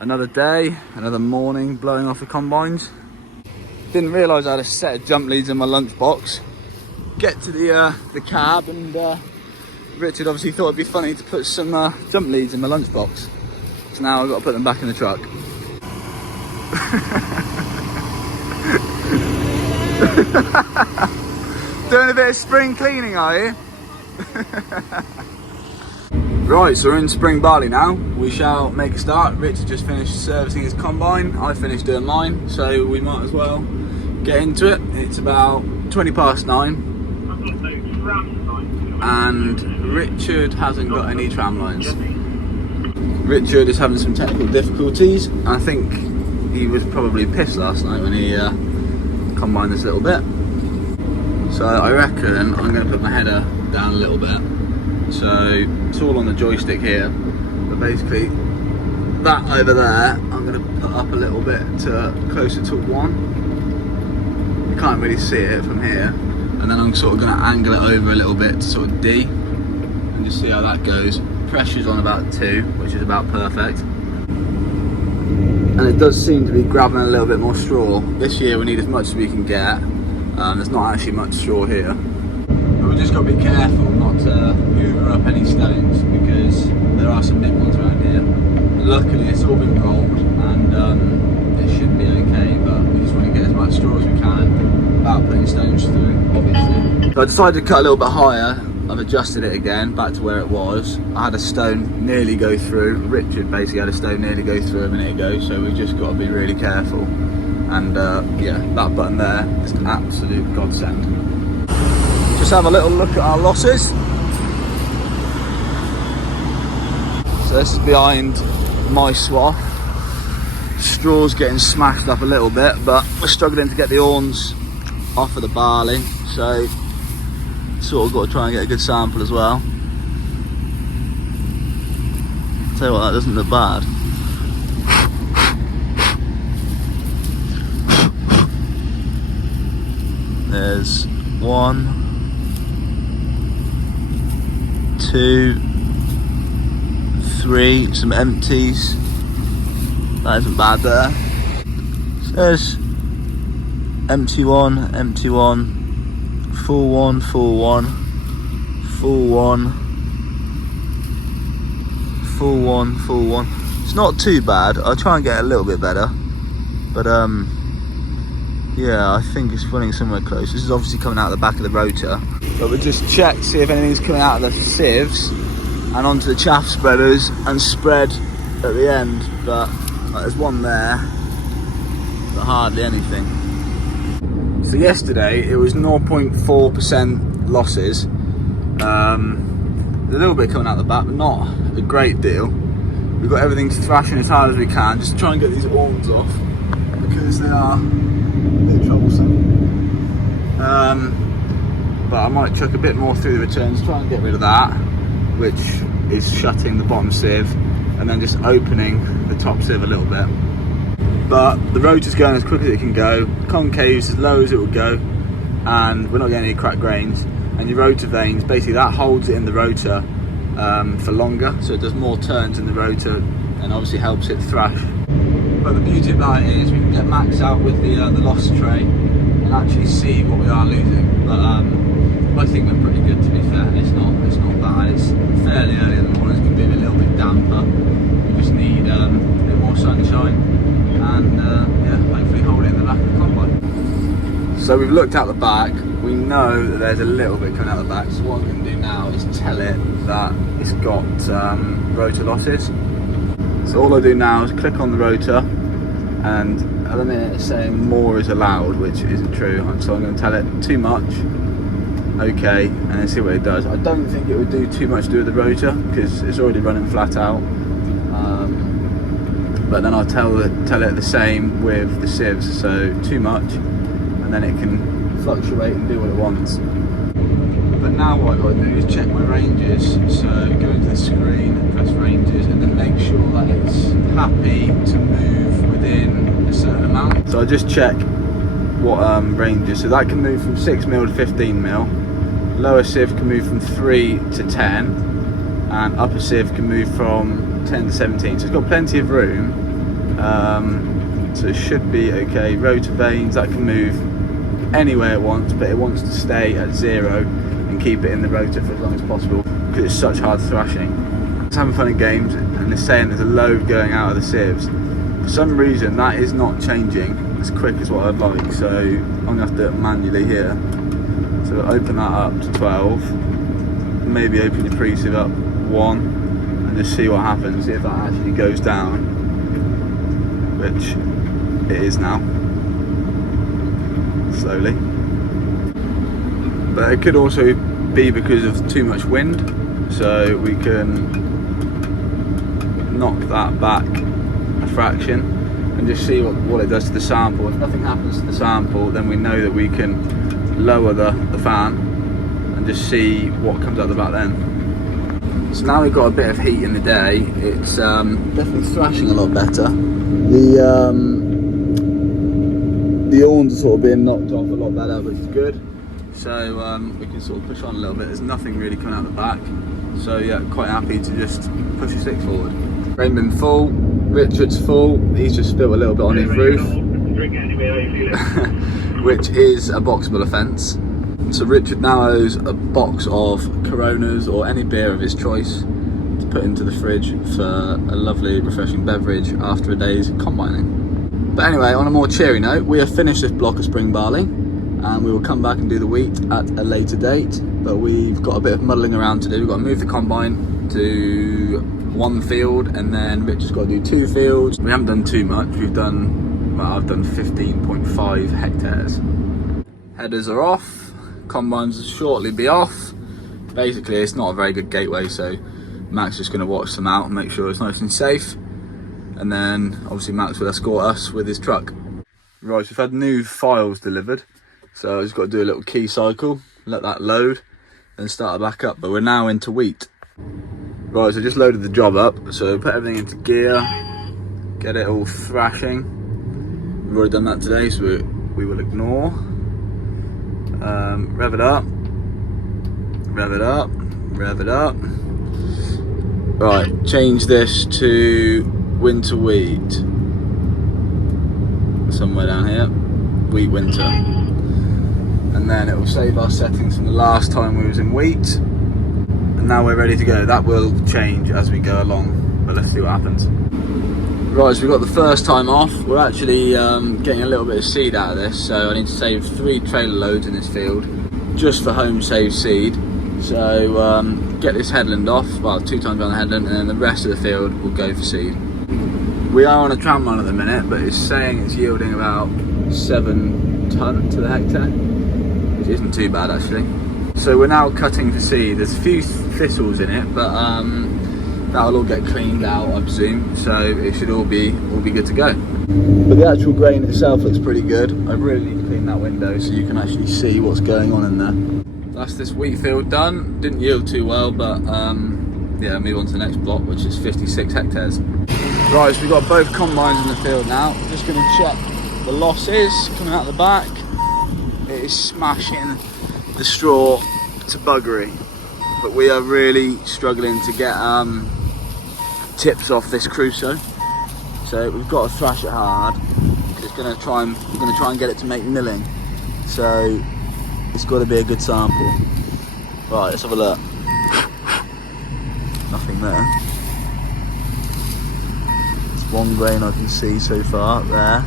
Another day, another morning blowing off the combines. Didn't realise I had a set of jump leads in my lunchbox. Get to the cab and Richard obviously thought it'd be funny to put some jump leads in my lunchbox. So now I've got to put them back in the truck. Doing a bit of spring cleaning, are you? Right, so we're in spring barley now. We shall make a start. Richard just finished servicing his combine. I finished doing mine, so we might as well get into it. It's about 9:20. And Richard hasn't got any tram lines. Richard is having some technical difficulties. I think he was probably pissed last night when he combined this little bit. So I reckon I'm going to put my header down a little bit. So it's all on the joystick here, but basically that over there I'm going to put up a little bit to closer to 1. You can't really see it from here, and then I'm sort of going to angle it over a little bit to sort of D and just see how that goes. Pressure's on about 2, which is about perfect, and it does seem to be grabbing a little bit more straw. This year we need as much as we can get. There's not actually much straw here, but we just got to be careful not to hoover up any stones because there are some big ones around here. Luckily it's all been rolled and it should be okay, but we just want to get as much straw as we can without putting stones through, obviously. So I decided to cut a little bit higher. I've adjusted it again back to where it was. I had a stone nearly go through. Richard basically had a stone nearly go through a minute ago, so we just got to be really careful. And yeah, that button there is an absolute godsend. Just have a little look at our losses. So this is behind my swath. Straw's getting smashed up a little bit, but we're struggling to get the horns off of the barley, so sort of got to try and get a good sample as well. Tell you what, that doesn't look bad. There's 1, 2, 3, some empties. That isn't bad there. So there's empty 1, empty 1, full 1, full 1, full 1, full 1, full 1. It's not too bad. I'll try and get a little bit better, but yeah, I think it's running somewhere close. This is obviously coming out of the back of the rotor, but we'll just check, see if anything's coming out of the sieves and onto the chaff spreaders and spread at the end. But there's one there, but hardly anything. So yesterday it was 0.4% losses. There's a little bit coming out the back, but not a great deal. We've got everything thrashing as hard as we can just to try and get these horns off because they are a bit troublesome. But I might chuck a bit more through the returns, try and get rid of that, which is shutting the bottom sieve, and then just opening the top sieve a little bit. But the rotor's going as quick as it can go, concave's as low as it will go, and we're not getting any cracked grains. And your rotor vanes, basically that holds it in the rotor for longer, so it does more turns in the rotor and obviously helps it thrash. But the beauty about it is we can get max out with the loss tray and actually see what we are losing. But I think we're pretty good, to be fair. It's not bad. It's fairly early in the morning. It's going to be a little bit damper. We just need a bit more sunshine and yeah, hopefully hold it in the back of the combine. So we've looked out the back. We know that there's a little bit coming out the back. So what I'm going to do now is tell it that it's got rotor losses. So all I do now is click on the rotor, and at the minute it's saying more is allowed, which isn't true. So I'm going to tell it too much, okay, and then see what it does. I don't think it would do too much to do with the rotor because it's already running flat out. But then I'll tell it the same with the sieves, so too much, and then it can fluctuate and do what it wants. But now what I've got to do is check my ranges. So go into the screen, press ranges, and then make sure that it's happy to move within a certain amount. So I just check what ranges. So that can move from 6mm to 15mm. Lower sieve can move from 3 to 10, and upper sieve can move from 10 to 17. So it's got plenty of room. So it should be okay. Rotor vanes, that can move anywhere it wants, but it wants to stay at 0 and keep it in the rotor for as long as possible because it's such hard thrashing. It's having fun in games, and they're saying there's a load going out of the sieves. For some reason that is not changing as quick as what I'd like, so I'm going to have to do it manually here. So open that up to 12, maybe open your pre-sieve up 1 and just see what happens, see if that actually goes down, which it is now, slowly. But it could also be because of too much wind, so we can knock that back a fraction and just see what it does to the sample. If nothing happens to the sample, then we know that we can lower the fan and just see what comes out the back then. So now we've got a bit of heat in the day, it's definitely thrashing a lot better. The horns are sort of being knocked off a lot better, which is good. So we can sort of push on a little bit. There's nothing really coming out the back. So yeah, quite happy to just push the sticks forward. Rainbow full, Richard's full. He's just spilled a little bit on his roof, which is a boxable offence. So Richard now owes a box of Coronas or any beer of his choice to put into the fridge for a lovely refreshing beverage after a day's combining. But anyway, on a more cheery note, we have finished this block of spring barley and we will come back and do the wheat at a later date, but we've got a bit of muddling around to do. We've got to move the combine to 1 field and then Richard's got to do 2 fields. We haven't done too much. We've done, well, I've done 15.5 hectares. Headers are off, combines will shortly be off. Basically it's not a very good gateway, so Max is just going to watch them out and make sure it's nice and safe, and then obviously Max will escort us with his truck. Right, so we've had new files delivered, so I've just got to do a little key cycle, let that load, then start it back up. But we're now into wheat. Right, so just loaded the job up, so put everything into gear, get it all thrashing. We've already done that today, so we will ignore. Rev it up, rev it up, rev it up. Right, change this to winter wheat, somewhere down here, wheat winter, and then it will save our settings from the last time we was in wheat, and now we're ready to go. That will change as we go along, but let's see what happens. Right, so we got the first time off. We're actually getting a little bit of seed out of this, so I need to save 3 trailer loads in this field just for home saved seed. So get this headland off, well, 2 times around the headland, and then the rest of the field will go for seed. We are on a tramline at the minute, but it's saying it's yielding about 7 tonne to the hectare, which isn't too bad actually. So we're now cutting for seed. There's a few thistles in it, but that'll all get cleaned out, I presume, so it should all be good to go. But the actual grain itself looks pretty good. I really need to clean that window so you can actually see what's going on in there. That's this wheat field done. Didn't yield too well, but yeah, move on to the next block, which is 56 hectares. Right, so we've got both combines in the field now. I'm just going to check the losses coming out the back. It is smashing the straw to buggery, but we are really struggling to get tips off this Crusoe. So we've got to thrash it hard. We're going to try and get it to make milling. So it's got to be a good sample. Right, let's have a look. Nothing there. It's 1 grain I can see so far there.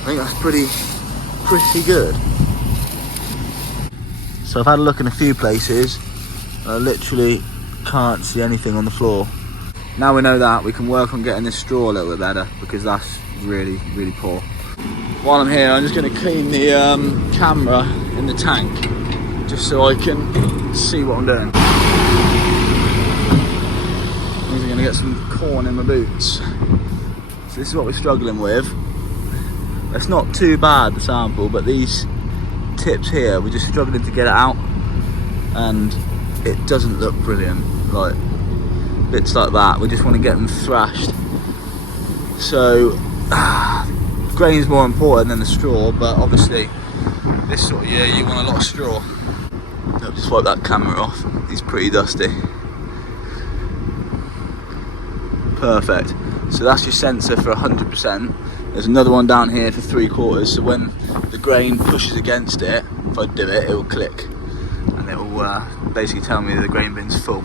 I think that's pretty good. So I've had a look in a few places. I literally can't see anything on the floor. Now we know that, we can work on getting this straw a little bit better, because that's really, really poor. While I'm here, I'm just going to clean the camera in the tank, just so I can see what I'm doing. Means I'm going to get some corn in my boots. So this is what we're struggling with. It's not too bad, the sample, but these tips here, we're just struggling to get it out, and it doesn't look brilliant. Like bits like that, we just want to get them thrashed. So grain's more important than the straw, but obviously this sort of year you want a lot of straw. I'll just wipe that camera off, it's pretty dusty. Perfect. So that's your sensor for 100%. There's another one down here for 3/4, so when the grain pushes against it, if I do it, it will click and it will basically tell me that the grain bin's full.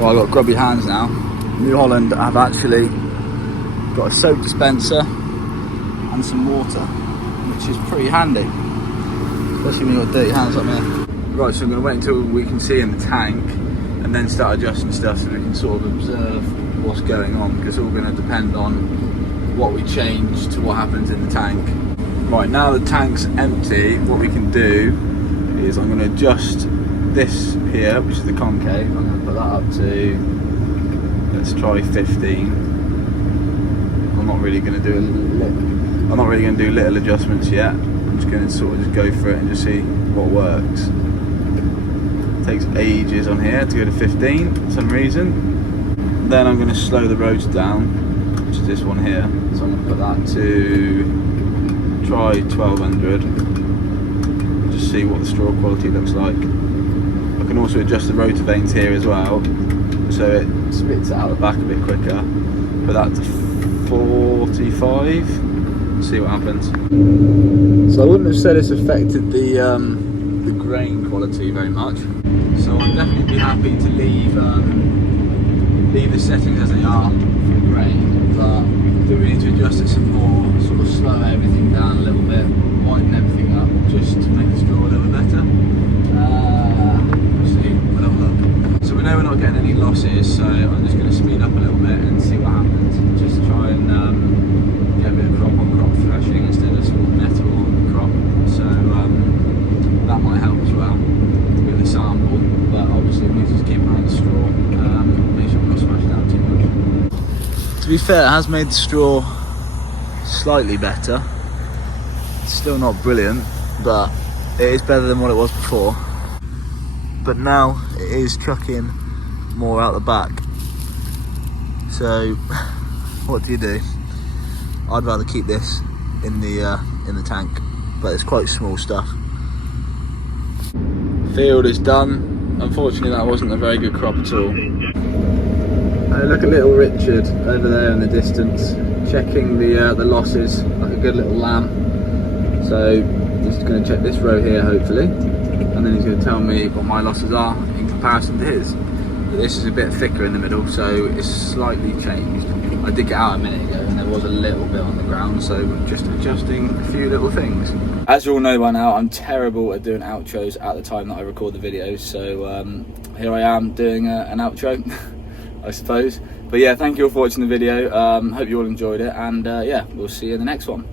Well, I've got grubby hands now. New Holland have actually got a soap dispenser and some water, which is pretty handy, especially when you've got dirty hands like me. Right, so I'm going to wait until we can see in the tank and then start adjusting stuff so we can sort of observe what's going on, because it's all going to depend on what we change to what happens in the tank. Right, now the tank's empty, what we can do is I'm going to adjust this here, which is the concave. I'm going to put that up to, let's try 15. I'm not really going to do little adjustments yet. I'm just going to sort of just go for it and just see what works. It takes ages on here to go to 15 for some reason. Then I'm going to slow the rotor down, which is this one here. So I'm going to put that to try 1200. Just see what the straw quality looks like. I can also adjust the rotor vanes here as well, so it spits it out the back a bit quicker. Put that to 45. See what happens. So I wouldn't have said it's affected the grain quality very much. So I'd definitely be happy to leave the settings as they are for grain, but do we need to adjust it some more, sort of slow everything down a little bit, widen everything up, just to make the straw a little bit better. We'll see, we'll have a look. So we know we're not getting any losses, so I'm just going to speed up a little bit and see what happens. Just try and get a bit of crop on crop threshing instead of sort of metal on crop, so that might help as well with the sample, but obviously we need to just keep around the straw, make sure we're not smashing out too much. To be fair, it has made the straw slightly better. It's still not brilliant, but it is better than what it was before. But now it is chucking more out the back. So what do you do? I'd rather keep this in the tank, but it's quite small stuff. Field is done. Unfortunately, that wasn't a very good crop at all. Look at little Richard over there in the distance, checking the losses like a good little lamb. So he's going to check this row here, hopefully, and then he's going to tell me what my losses are in comparison to his. But this is a bit thicker in the middle, so it's slightly changed. I did get out a minute ago and there was a little bit on the ground, so just adjusting a few little things. As you all know by now, I'm terrible at doing outros at the time that I record the videos, so here I am doing an outro, I suppose. But yeah, thank you all for watching the video. Hope you all enjoyed it, and yeah, we'll see you in the next one.